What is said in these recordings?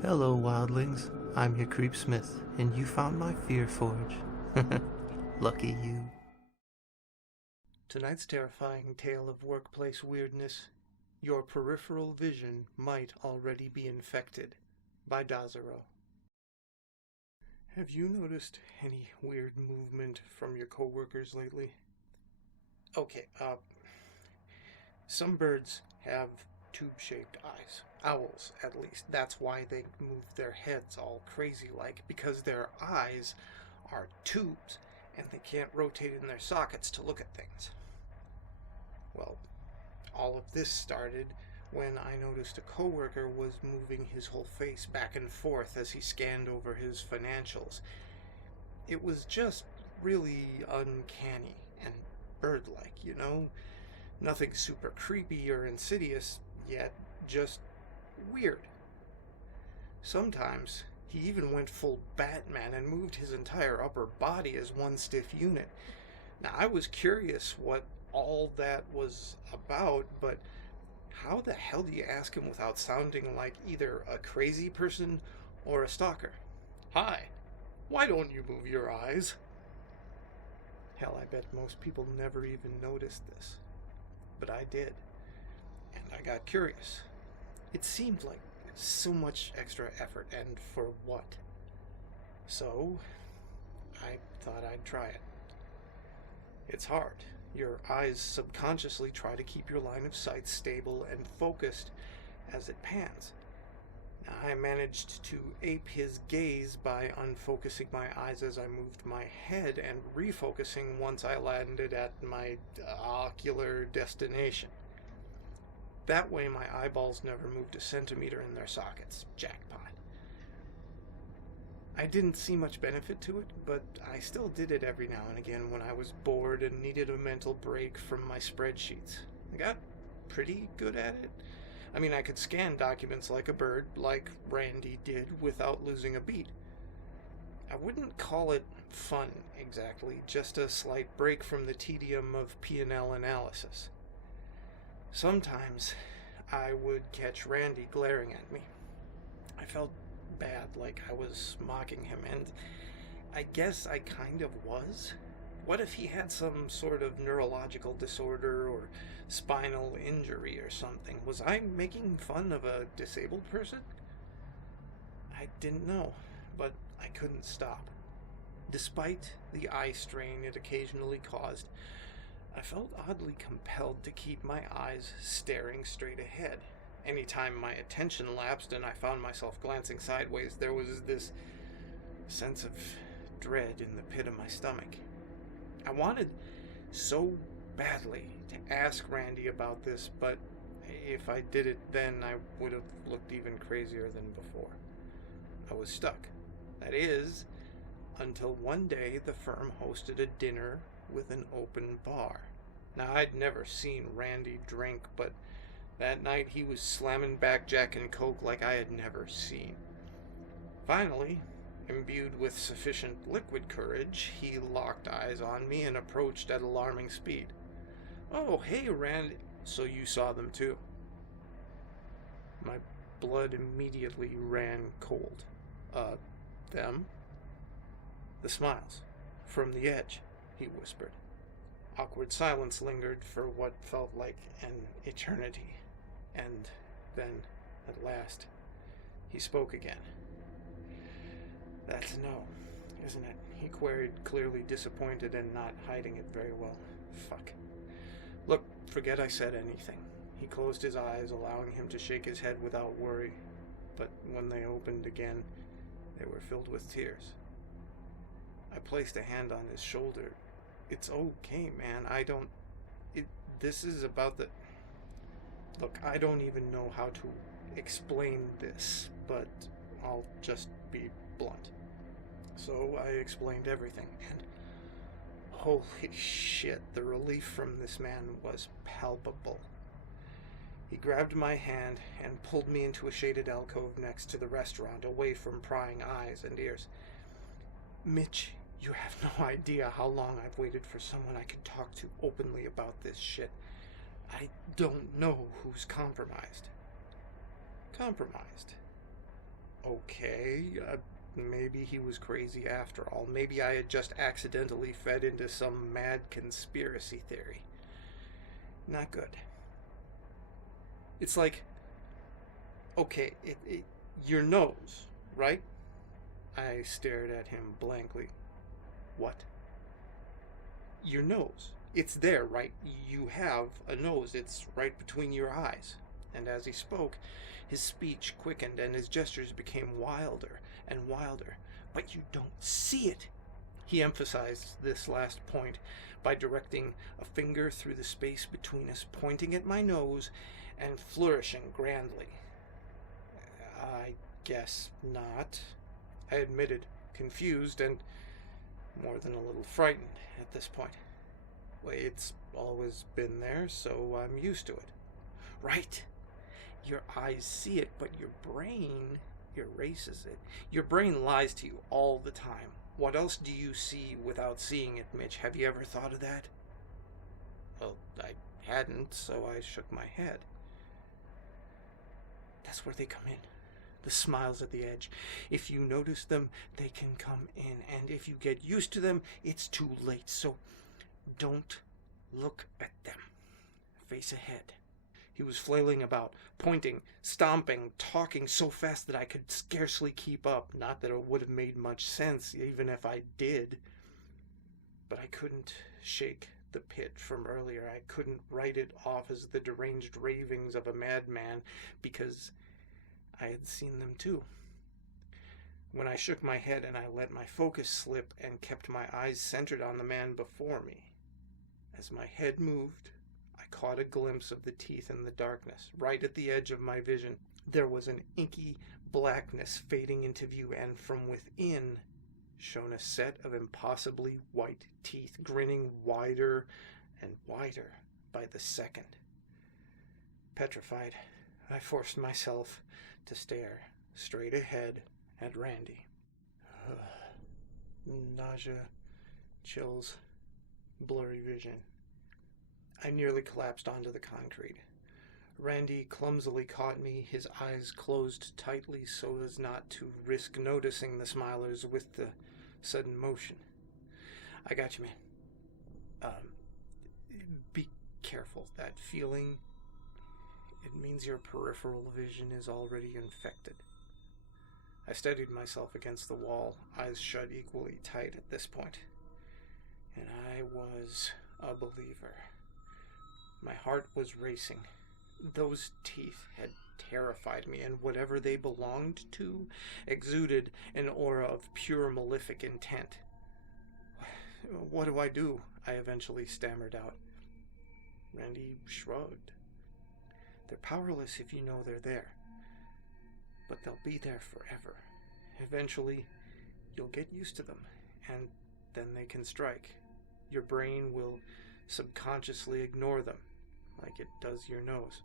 Hello, wildlings. I'm your Creepsmith, and you found my Fear Forge. Lucky you. Tonight's terrifying tale of workplace weirdness. Your peripheral vision might already be infected by Dazuro. Have you noticed any weird movement from your coworkers lately? Okay, some birds have tube-shaped eyes. Owls, at least. That's why they move their heads all crazy like, because their eyes are tubes, and they can't rotate in their sockets to look at things. Well, all of this started when I noticed a coworker was moving his whole face back and forth as he scanned over his financials. It was just really uncanny and bird-like, you know? Nothing super creepy or insidious yet, just weird. Sometimes he even went full Batman and moved his entire upper body as one stiff unit. Now, I was curious what all that was about, but how the hell do you ask him without sounding like either a crazy person or a stalker? Hi, why don't you move your eyes? Hell, I bet most people never even noticed this. But I did, and I got curious. It seemed like so much extra effort, and for what? So, I thought I'd try it. It's hard. Your eyes subconsciously try to keep your line of sight stable and focused as it pans. I managed to ape his gaze by unfocusing my eyes as I moved my head and refocusing once I landed at my ocular destination. That way my eyeballs never moved a centimeter in their sockets. Jackpot. I didn't see much benefit to it, but I still did it every now and again when I was bored and needed a mental break from my spreadsheets. I got pretty good at it. I mean, I could scan documents like a bird, like Randy did, without losing a beat. I wouldn't call it fun, exactly, just a slight break from the tedium of P&L analysis. Sometimes I would catch Randy glaring at me. I felt bad, like I was mocking him, and I guess I kind of was. What if he had some sort of neurological disorder or spinal injury or something? Was I making fun of a disabled person? I didn't know, but I couldn't stop. Despite the eye strain it occasionally caused, I felt oddly compelled to keep my eyes staring straight ahead. Anytime my attention lapsed and I found myself glancing sideways, there was this sense of dread in the pit of my stomach. I wanted so badly to ask Randy about this, but if I did it then, I would have looked even crazier than before. I was stuck. That is, until one day the firm hosted a dinner with an open bar. Now, I'd never seen Randy drink, but that night he was slamming back Jack and Coke like I had never seen. Finally, imbued with sufficient liquid courage, he locked eyes on me and approached at alarming speed. "Oh, hey, Randy." "So you saw them too?" My blood immediately ran cold. Them?" "The smiles. From the edge," he whispered. Awkward silence lingered for what felt like an eternity. And then, at last, he spoke again. "That's a no, isn't it?" he queried, clearly disappointed and not hiding it very well. Fuck. "Look, forget I said anything." He closed his eyes, allowing him to shake his head without worry. But when they opened again, they were filled with tears. I placed a hand on his shoulder. "It's okay, man. This is about the... Look, I don't even know how to explain this, but I'll just be blunt." So I explained everything, and holy shit, the relief from this man was palpable. He grabbed my hand and pulled me into a shaded alcove next to the restaurant, away from prying eyes and ears. "Mitch, you have no idea how long I've waited for someone I can talk to openly about this shit. I don't know who's compromised." "Compromised? okay, maybe he was crazy after all. Maybe I had just accidentally fed into some mad conspiracy theory. Not good. It's like, okay, your nose, right? I stared at him blankly. What? Your nose. It's there, right? You have a nose. It's right between your eyes. And as he spoke, his speech quickened and his gestures became wilder and wilder. But you don't see it. He emphasized this last point by directing a finger through the space between us, pointing at my nose and flourishing grandly. I guess not, I admitted, confused and more than a little frightened at this point. Well, it's always been there, so I'm used to it. Right. Your eyes see it, but your brain erases it. Your brain lies to you all the time. What else do you see without seeing it, Mitch? Have you ever thought of that? Well, I hadn't, so I shook my head. That's where they come in. The smiles at the edge. If you notice them, they can come in, and if you get used to them, it's too late. So don't look at them. Face ahead. He was flailing about, pointing, stomping, talking so fast that I could scarcely keep up. Not that it would have made much sense, even if I did. But I couldn't shake the pit from earlier. I couldn't write it off as the deranged ravings of a madman, because I had seen them too. When I shook my head and I let my focus slip and kept my eyes centered on the man before me, as my head moved, I caught a glimpse of the teeth in the darkness, right at the edge of my vision. There was an inky blackness fading into view, and from within shone a set of impossibly white teeth, grinning wider and wider by the second. Petrified, I forced myself to stare straight ahead at Randy. Nausea, chills, blurry vision. I nearly collapsed onto the concrete. Randy clumsily caught me, his eyes closed tightly so as not to risk noticing the smilers with the sudden motion. I got you, man. Be careful. That feeling, it means your peripheral vision is already infected. I steadied myself against the wall, eyes shut equally tight at this point. And I was a believer. My heart was racing. Those teeth had terrified me, and whatever they belonged to exuded an aura of pure malefic intent. What do I do? I eventually stammered out. Randy shrugged. They're powerless if you know they're there. But they'll be there forever. Eventually, you'll get used to them, and then they can strike. Your brain will subconsciously ignore them, like it does your nose.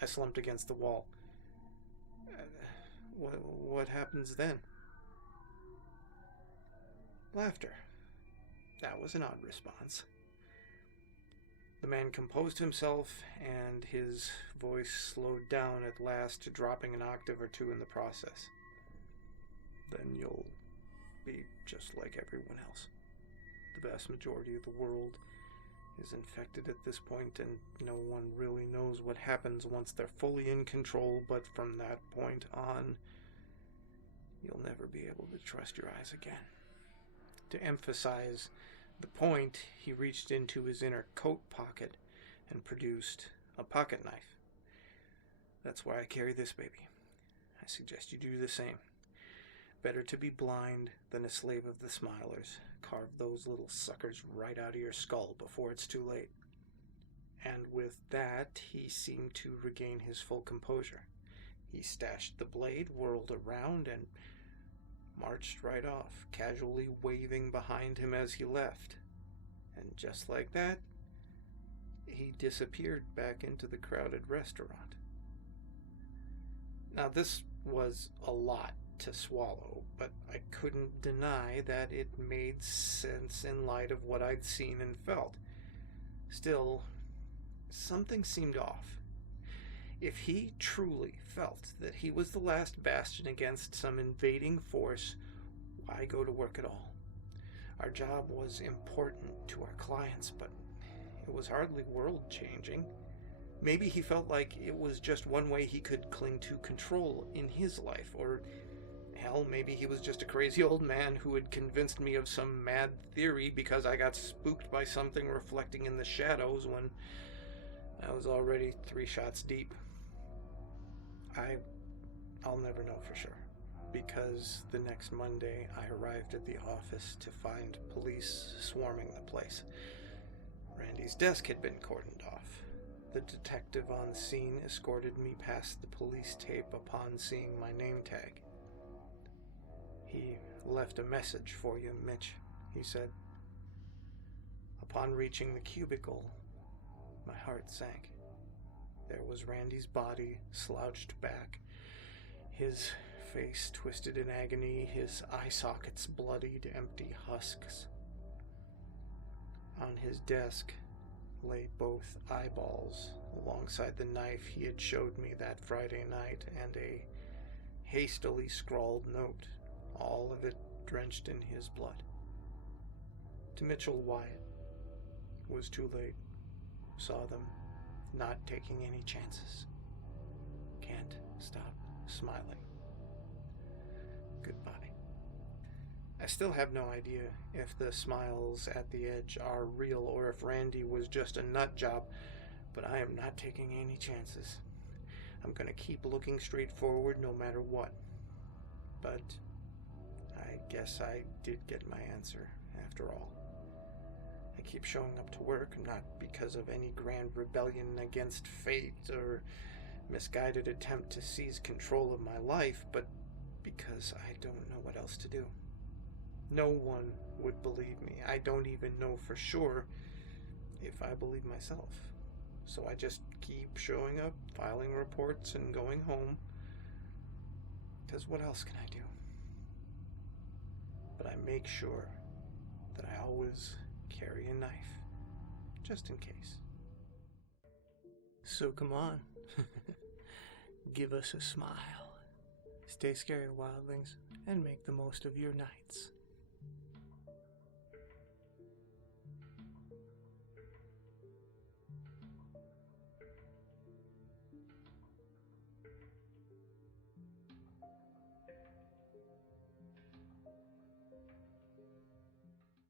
I slumped against the wall. What happens then? Laughter. That was an odd response. The man composed himself, and his voice slowed down at last, dropping an octave or two in the process. Then you'll be just like everyone else. The vast majority of the world is infected at this point, and no one really knows what happens once they're fully in control, but from that point on, you'll never be able to trust your eyes again. To emphasize the point, he reached into his inner coat pocket and produced a pocket knife. That's why I carry this baby. I suggest you do the same. Better to be blind than a slave of the smilers. Carve those little suckers right out of your skull before it's too late. And with that, he seemed to regain his full composure. He stashed the blade, whirled around, and marched right off, casually waving behind him as he left. And just like that, he disappeared back into the crowded restaurant. Now, this was a lot to swallow, but I couldn't deny that it made sense in light of what I'd seen and felt. Still, something seemed off. If he truly felt that he was the last bastion against some invading force, why go to work at all? Our job was important to our clients, but it was hardly world-changing. Maybe he felt like it was just one way he could cling to control in his life, or hell, maybe he was just a crazy old man who had convinced me of some mad theory because I got spooked by something reflecting in the shadows when I was already 3 shots deep. I'll never know for sure, because the next Monday I arrived at the office to find police swarming the place. Randy's desk had been cordoned off. The detective on scene escorted me past the police tape upon seeing my name tag. "He left a message for you, Mitch," he said. Upon reaching the cubicle, my heart sank. There was Randy's body slouched back, his face twisted in agony, his eye sockets bloodied, empty husks. On his desk lay both eyeballs alongside the knife he had showed me that Friday night and a hastily scrawled note, all of it drenched in his blood. To Mitchell Wyatt. Was too late. Saw them, not taking any chances. Can't stop smiling. Goodbye. I still have no idea if the smiles at the edge are real or if Randy was just a nut job, but I am not taking any chances. I'm going to keep looking straight forward no matter what. But I guess I did get my answer after all. I keep showing up to work, not because of any grand rebellion against fate or misguided attempt to seize control of my life, but because I don't know what else to do. No one would believe me. I don't even know for sure if I believe myself. So I just keep showing up, filing reports, and going home. Because what else can I do? But I make sure that I always carry a knife, just in case. So come on, give us a smile. Stay scary, wildlings, and make the most of your nights.